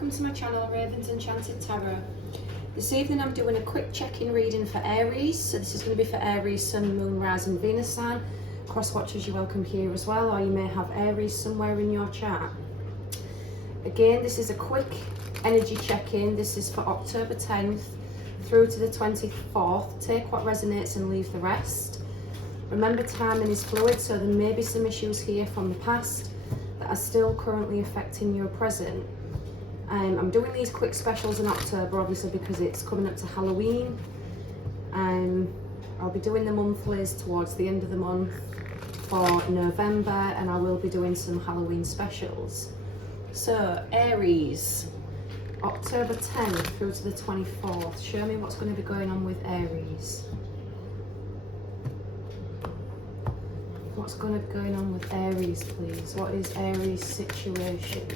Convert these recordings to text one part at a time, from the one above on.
welcome to my channel, Raven's Enchanted Tarot. This evening I'm doing a quick check-in reading for Aries. So this is going to be for Aries, Sun, Moon, Rising, Venus sign. Cross watchers, you're welcome here as well, or you may have Aries somewhere in your chart. Again, this is a quick energy check-in. This is for October 10th through to the 24th. Take what resonates and leave the rest. Remember, timing is fluid, so there may be some issues here from the past that are still currently affecting your present. I'm doing these quick specials in October, obviously, because it's coming up to Halloween. I'll be doing the monthlies towards the end of the month for November, and I will be doing some Halloween specials. So, Aries, October 10th through to the 24th. Show me what's going to be going on with Aries. What's going to be going on with Aries, please? What is Aries' situation?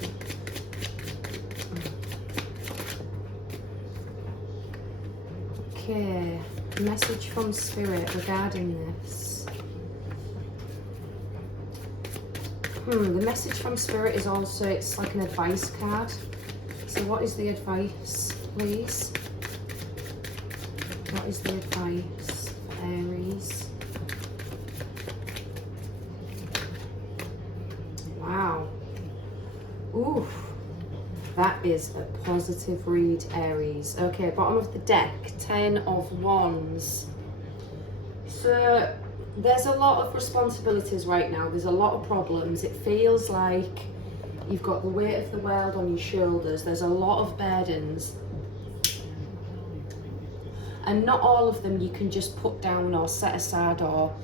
Okay, message from Spirit regarding this. The message from Spirit is also, it's like an advice card. So what is the advice, please? What is the advice for Aries? Wow. Oof. That is a positive read, Aries. Okay, bottom of the deck, 10 of Wands. So there's a lot of responsibilities right now. There's a lot of problems. It feels like you've got the weight of the world on your shoulders. There's a lot of burdens. And not all of them you can just put down or set aside or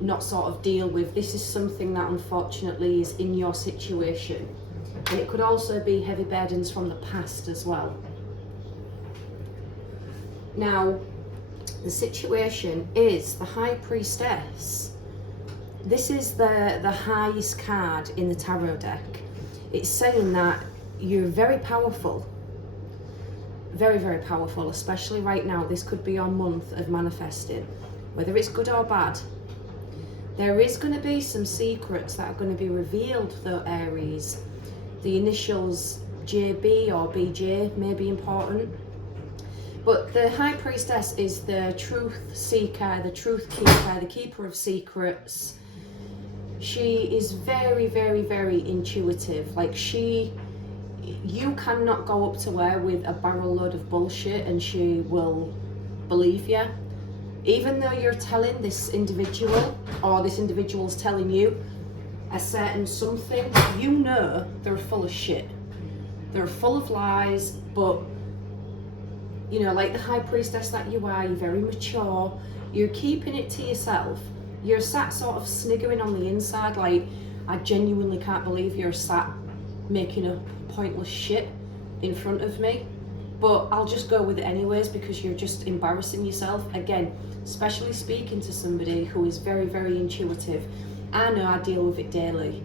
not sort of deal with. This is something that unfortunately is in your situation. And it could also be heavy burdens from the past as well. Now, the situation is the High Priestess. This is the highest card in the tarot deck. It's saying that you're very powerful. Very, very powerful, especially right now. This could be your month of manifesting, whether it's good or bad. There is going to be some secrets that are going to be revealed though, Aries. The initials JB or BJ may be important. But the High Priestess is the truth seeker, the truth keeper, the keeper of secrets. She is very, very, very intuitive. Like you cannot go up to her with a barrel load of bullshit and she will believe you. Even though you're telling this individual, or this individual's telling you a certain something, you know they're full of shit. They're full of lies, but you know, like the High Priestess that you are, you're very mature, you're keeping it to yourself. You're sat sort of sniggering on the inside, like, I genuinely can't believe you're sat making a pointless shit in front of me, but I'll just go with it anyways because you're just embarrassing yourself. Again, especially speaking to somebody who is very, very intuitive. I know I deal with it daily.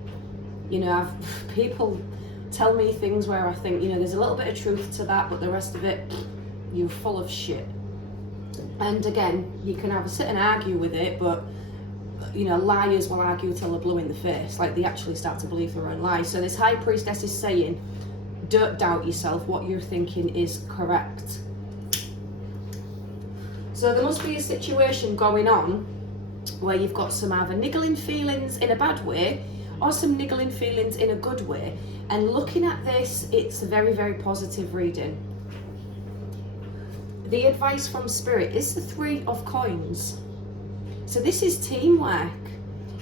You know, people tell me things where I think, you know, there's a little bit of truth to that, but the rest of it, you're full of shit. And again, you can either sit and argue with it, but you know, liars will argue till they're blue in the face, like they actually start to believe their own lies. So this High Priestess is saying, don't doubt yourself, what you're thinking is correct. So there must be a situation going on where you've got some either niggling feelings in a bad way or some niggling feelings in a good way. And looking at this, it's a very, very positive reading. The advice from Spirit is the 3 of Coins. So this is teamwork,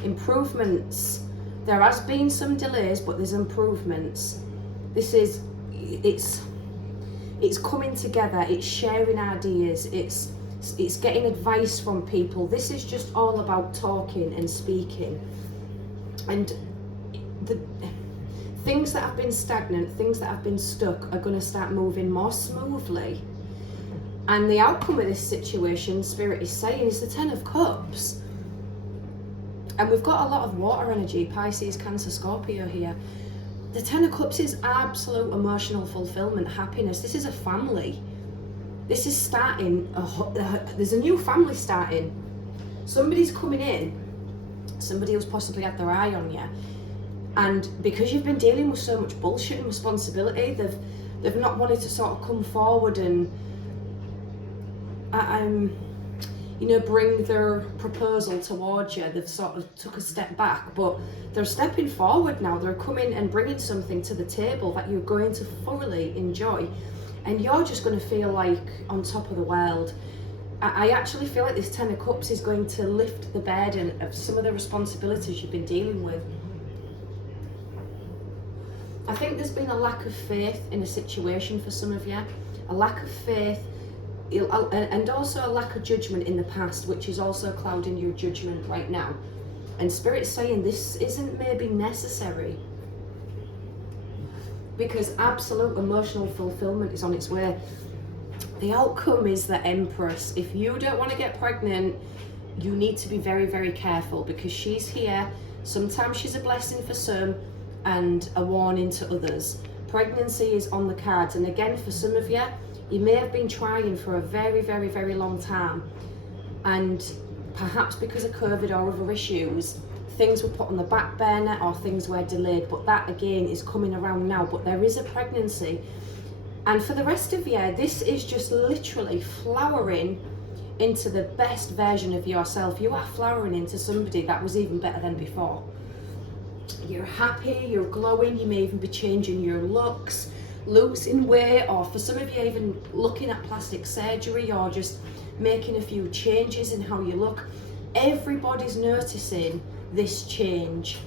improvements. There has been some delays, but there's improvements. This is, it's coming together, it's sharing ideas, it's getting advice from people. This is just all about talking and speaking. And the things that have been stagnant, things that have been stuck are going to start moving more smoothly. And the outcome of this situation, Spirit is saying, is the 10 of Cups. And we've got a lot of water energy, Pisces, Cancer, Scorpio here. The 10 of Cups is absolute emotional fulfillment, happiness. This is a family. This is starting, there's a new family starting. Somebody's coming in, somebody who's possibly had their eye on you. And because you've been dealing with so much bullshit and responsibility, they've not wanted to sort of come forward and you know, bring their proposal towards you. They've sort of took a step back, but they're stepping forward now. They're coming and bringing something to the table that you're going to thoroughly enjoy, and you're just going to feel like on top of the world. I actually feel like this 10 of Cups is going to lift the burden of some of the responsibilities you've been dealing with. I think there's been a lack of faith in a situation for some of you, a lack of faith, and also a lack of judgment in the past, which is also clouding your judgment right now. And Spirit's saying this isn't maybe necessary, because absolute emotional fulfillment is on its way. The outcome is the Empress. If you don't want to get pregnant, you need to be very, very careful, because she's here. Sometimes she's a blessing for some and a warning to others. Pregnancy is on the cards, and again, for some of you, you may have been trying for a very, very, very long time, and perhaps because of COVID or other issues, things were put on the back burner or things were delayed, but that again is coming around now. But there is a pregnancy, and for the rest of you, this is just literally flowering into the best version of yourself. You are flowering into somebody that was even better than before. You're happy, you're glowing, you may even be changing your looks, losing weight, or for some of you even looking at plastic surgery or just making a few changes in how you look. Everybody's noticing this change,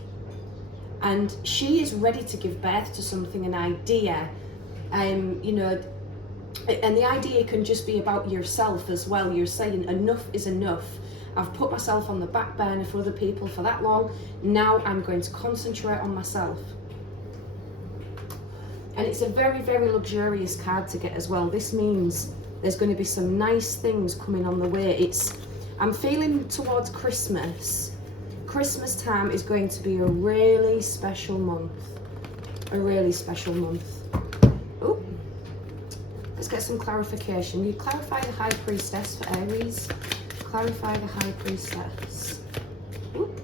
and she is ready to give birth to something, an idea, you know, and the idea can just be about yourself as well. You're saying enough is enough. I've put myself on the back burner for other people for that long. Now I'm going to concentrate on myself. And it's a very, very luxurious card to get as well. This means there's going to be some nice things coming on the way. I'm feeling towards Christmas. Christmas time is going to be a really special month. A really special month. Oh, let's get some clarification. You clarify the High Priestess for Aries. Clarify the High Priestess. Ooh.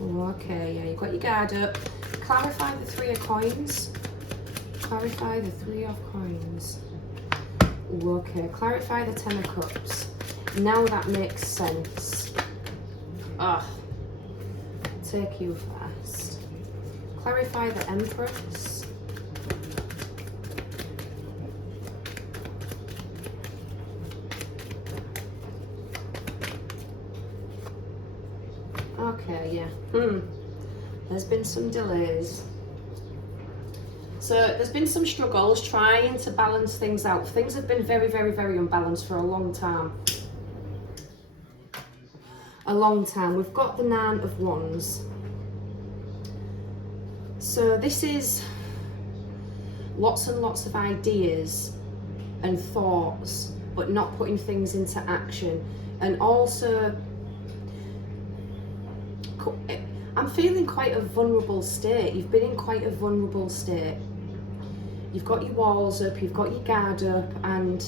Okay, yeah, you've got your guard up. Clarify the Three of Coins. Clarify the Three of Coins. Ooh, okay, clarify the Ten of Cups. Now that makes sense. Ah, take you first. Clarify the Empress. Okay, yeah. There's been some delays. So there's been some struggles trying to balance things out. Things have been very, very, very unbalanced for a long time. A long time. We've got the Nine of Wands. So this is lots and lots of ideas and thoughts, but not putting things into action. And also, I'm feeling quite a vulnerable state. You've been in quite a vulnerable state. You've got your walls up, you've got your guard up, and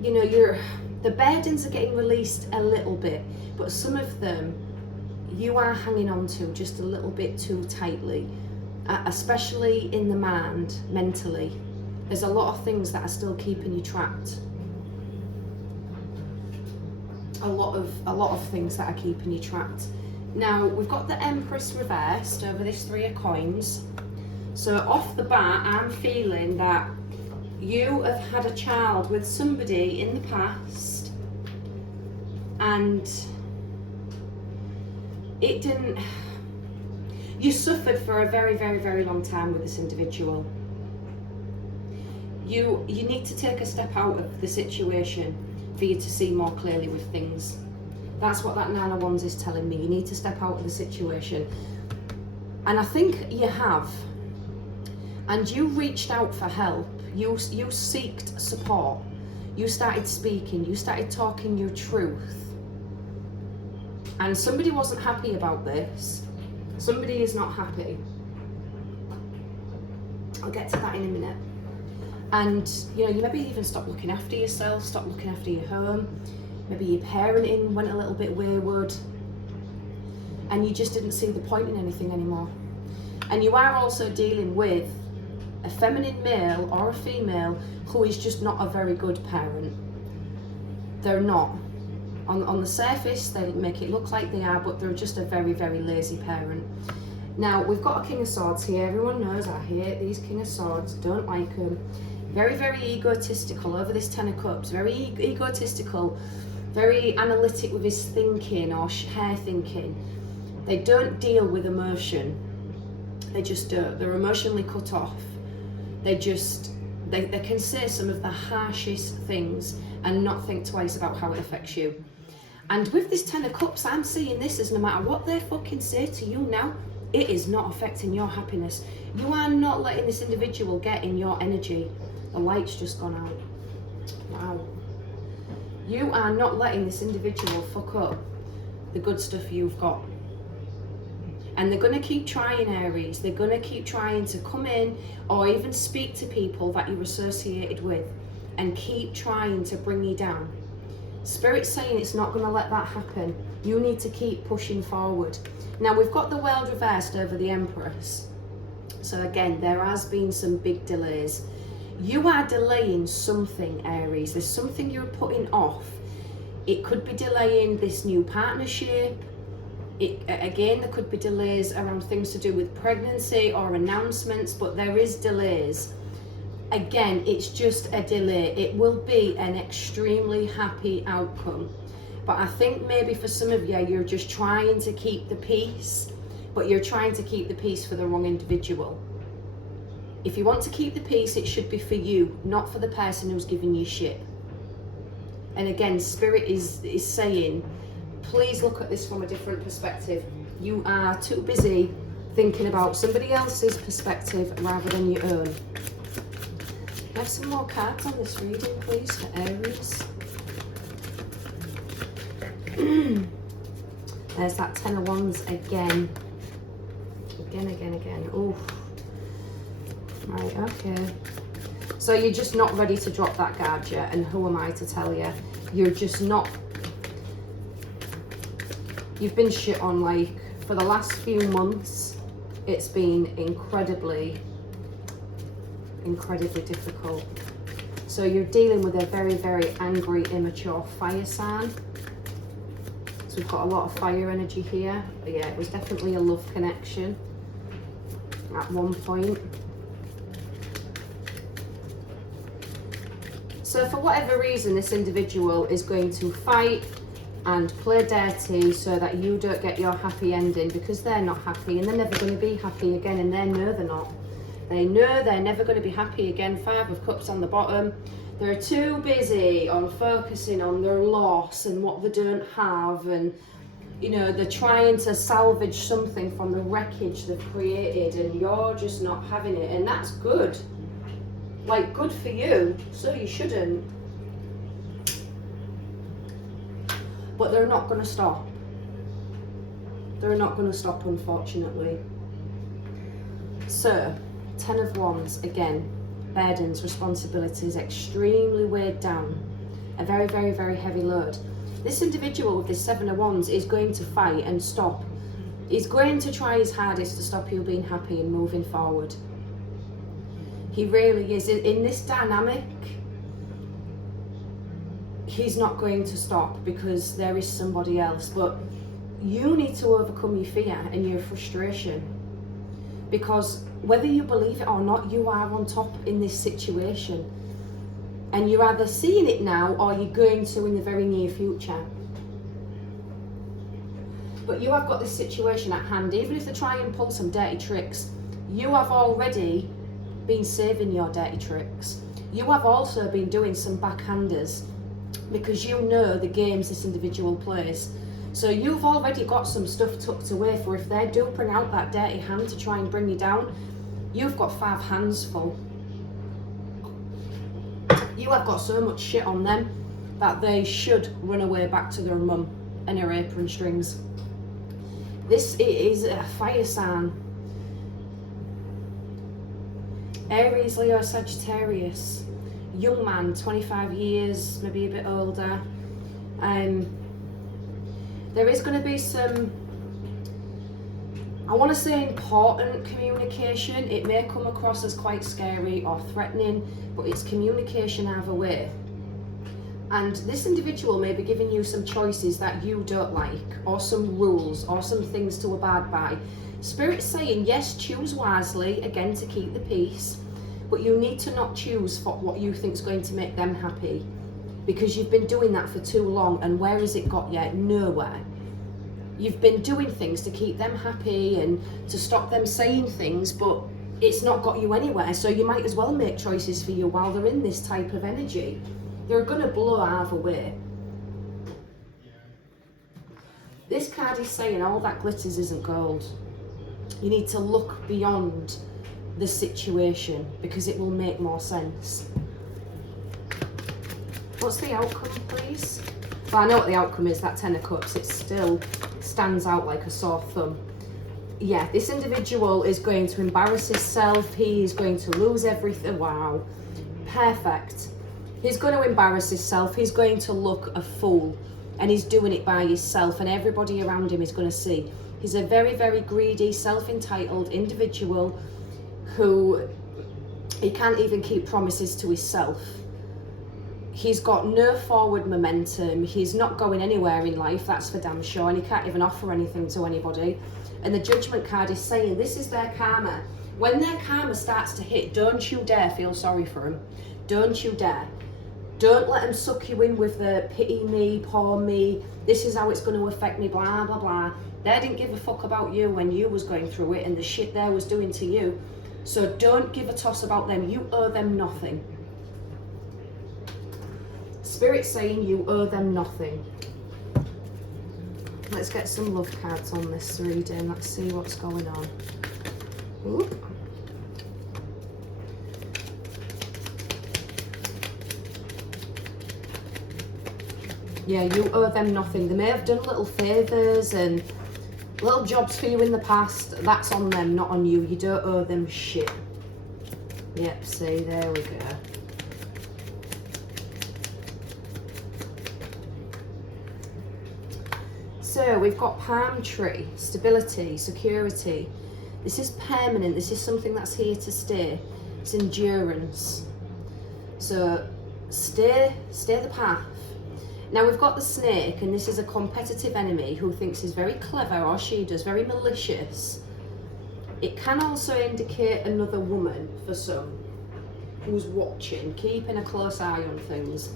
you know, the burdens are getting released a little bit, but some of them you are hanging on to just a little bit too tightly, especially in the mind, mentally. There's a lot of things that are still keeping you trapped. A lot of things that are keeping you trapped. Now, we've got the Empress reversed over this Three of Coins. So off the bat, I'm feeling that you have had a child with somebody in the past, and it didn't... You suffered for a very, very, very long time with this individual. You need to take a step out of the situation for you to see more clearly with things. That's what that Nine of Wands is telling me. You need to step out of the situation. And I think you have. And you reached out for help. You sought support. You started speaking. You started talking your truth. And somebody wasn't happy about this. Somebody is not happy. I'll get to that in a minute. And you know, you maybe even stop looking after yourself, stop looking after your home. Maybe your parenting went a little bit wayward. and you just didn't see the point in anything anymore. And you are also dealing with a feminine male or a female who is just not a very good parent. They're not. On the surface, they make it look like they are, but they're just a very, very lazy parent. Now, we've got a King of Swords here. Everyone knows I hate these King of Swords, don't like them. Very, very egotistical over this Ten of Cups. Very egotistical, very analytic with his thinking or her thinking. They don't deal with emotion. They just don't. They're emotionally cut off. They can say some of the harshest things and not think twice about how it affects you. And with this Ten of Cups, I'm seeing this as no matter what they fucking say to you now, it is not affecting your happiness. You are not letting this individual get in your energy. The light's just gone out. Wow. You are not letting this individual fuck up the good stuff you've got. And they're going to keep trying, Aries. They're going to keep trying to come in or even speak to people that you're associated with and keep trying to bring you down. Spirit's saying it's not going to let that happen. You need to keep pushing forward. Now, we've got the World reversed over the Empress. So again, there has been some big delays. You are delaying something, Aries. There's something you're putting off. It could be delaying this new partnership. Again, there could be delays around things to do with pregnancy or announcements, but there is delays. Again, it's just a delay. It will be an extremely happy outcome. But I think maybe for some of you, you're just trying to keep the peace, but you're trying to keep the peace for the wrong individual. If you want to keep the peace, it should be for you, not for the person who's giving you shit. And again, Spirit is saying, please look at this from a different perspective. You are too busy thinking about somebody else's perspective rather than your own. Have some more cards on this reading, please, for Aries. There's that Ten of Wands again. Again. Oh. Right, okay. So you're just not ready to drop that guard yet, and who am I to tell you? You're just not. You've been shit on, like, for the last few months. It's been incredibly difficult. So you're dealing with a very, very angry, immature fire sign. So we've got a lot of fire energy here. But yeah, it was definitely a love connection at one point. So for whatever reason, this individual is going to fight and play dirty so that you don't get your happy ending, because they're not happy and they're never going to be happy again, and they know they're not. They know they're never going to be happy again. Five of Cups on the bottom. They're too busy on focusing on their loss and what they don't have, and you know, they're trying to salvage something from the wreckage they've created, and you're just not having it. And that's good. Like, good for you, so you shouldn't. But they're not going to stop. They're not going to stop, unfortunately. So, Ten of Wands, again, burdens, responsibilities, extremely weighed down. A very, very, very heavy load. This individual with this Seven of Wands is going to fight and stop. He's going to try his hardest to stop you being happy and moving forward. He really is. In this dynamic, he's not going to stop because there is somebody else. But you need to overcome your fear and your frustration, because whether you believe it or not, you are on top in this situation, and you're either seeing it now or you're going to in the very near future. But you have got this situation at hand. Even if they try and pull some dirty tricks, you have already been saving your dirty tricks. You have also been doing some backhanders, because you know the games this individual plays. So you've already got some stuff tucked away for if they do bring out that dirty hand to try and bring you down. You've got 5 hands full. You have got so much shit on them that they should run away back to their mum and her apron strings. This is a fire sign. Aries, Leo, Sagittarius. Young man, 25 years, maybe a bit older. There is going to be some I want to say important communication. It may come across as quite scary or threatening, but it's communication either way. And this individual may be giving you some choices that you don't like, or some rules, or some things to abide by. Spirit's saying, yes, choose wisely, again, to keep the peace, but you need to not choose for what you think is going to make them happy, because you've been doing that for too long, and where has it got you? Nowhere. You've been doing things to keep them happy and to stop them saying things, but it's not got you anywhere, so you might as well make choices for you while they're in this type of energy. They're going to blow either way. This card is saying all that glitters isn't gold. You need to look beyond the situation because it will make more sense. What's the outcome, please? Well, I know what the outcome is, that 10 of Cups. It still stands out like a sore thumb. Yeah, this individual is going to embarrass himself. He is going to lose everything. Wow. Perfect. He's going to embarrass himself. He's going to look a fool. And he's doing it by himself. And everybody around him is going to see. He's a very, very greedy, self-entitled individual who he can't even keep promises to himself. He's got no forward momentum. He's not going anywhere in life, that's for damn sure. And he can't even offer anything to anybody. And the Judgment card is saying this is their karma. When their karma starts to hit, don't you dare feel sorry for him. Don't you dare. Don't let them suck you in with the pity me, poor me, this is how it's going to affect me, blah, blah, blah. They didn't give a fuck about you when you was going through it and the shit they was doing to you. So don't give a toss about them. You owe them nothing. Spirit's saying you owe them nothing. Let's get some love cards on this reading. Let's see what's going on. Oop. Yeah, you owe them nothing. They may have done little favours and little jobs for you in the past. That's on them, not on you. You don't owe them shit. Yep, see, there we go. So we've got palm tree, stability, security. This is permanent. This is something that's here to stay. It's endurance. So stay the path. Now we've got the snake, and this is a competitive enemy who thinks he's very clever, or she does, very malicious. It can also indicate another woman for some who's watching, keeping a close eye on things.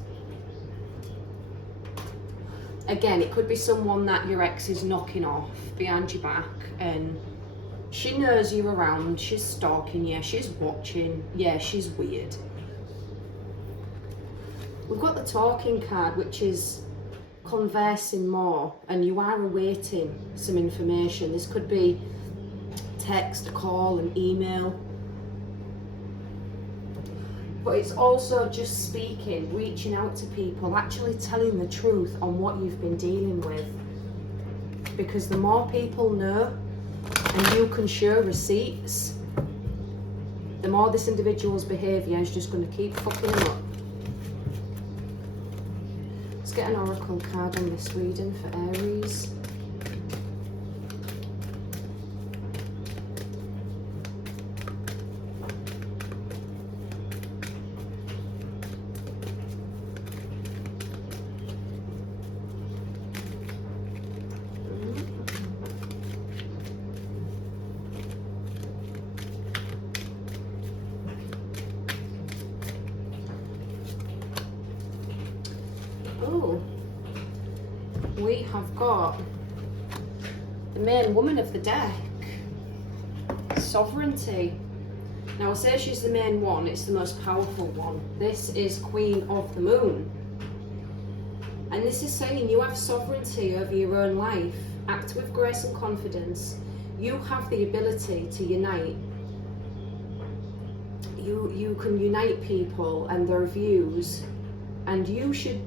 Again, it could be someone that your ex is knocking off behind your back, and she knows you're around, she's stalking you, she's watching, yeah, she's weird. We've got the talking card, which is conversing more, and you are awaiting some information. This could be text, a call, an email. But it's also just speaking, reaching out to people, actually telling the truth on what you've been dealing with. Because the more people know, and you can show receipts, the more this individual's behaviour is just going to keep fucking them up. Let's get an oracle card on this reading for Aries. Oh, we have got the main woman of the deck, sovereignty. Now I say she's the main one, it's the most powerful one. This is Queen of the Moon. And this is saying you have sovereignty over your own life. Act with grace and confidence. You have the ability to unite. You can unite people and their views. And you should,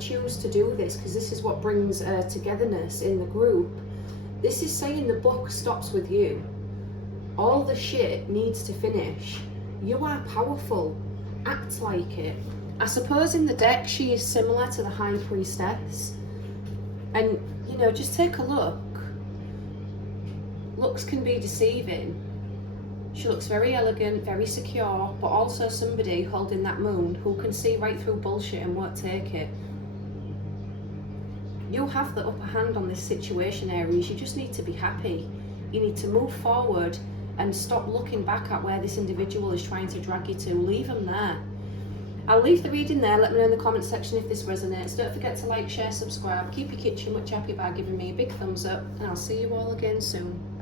choose to do this, because this is what brings togetherness in the group. This is saying the book stops with you. All the shit needs to finish. You are powerful. Act like it. I suppose in the deck she is similar to the High Priestess. And, just take a look. Looks can be deceiving. She looks very elegant, very secure, but also somebody holding that moon who can see right through bullshit and won't take it. You have the upper hand on this situation, Aries. You just need to be happy. You need to move forward and stop looking back at where this individual is trying to drag you to. Leave them there. I'll leave the reading there. Let me know in the comment section if this resonates. Don't forget to like, share, subscribe. Keep your kitchen much happy by giving me a big thumbs up, and I'll see you all again soon.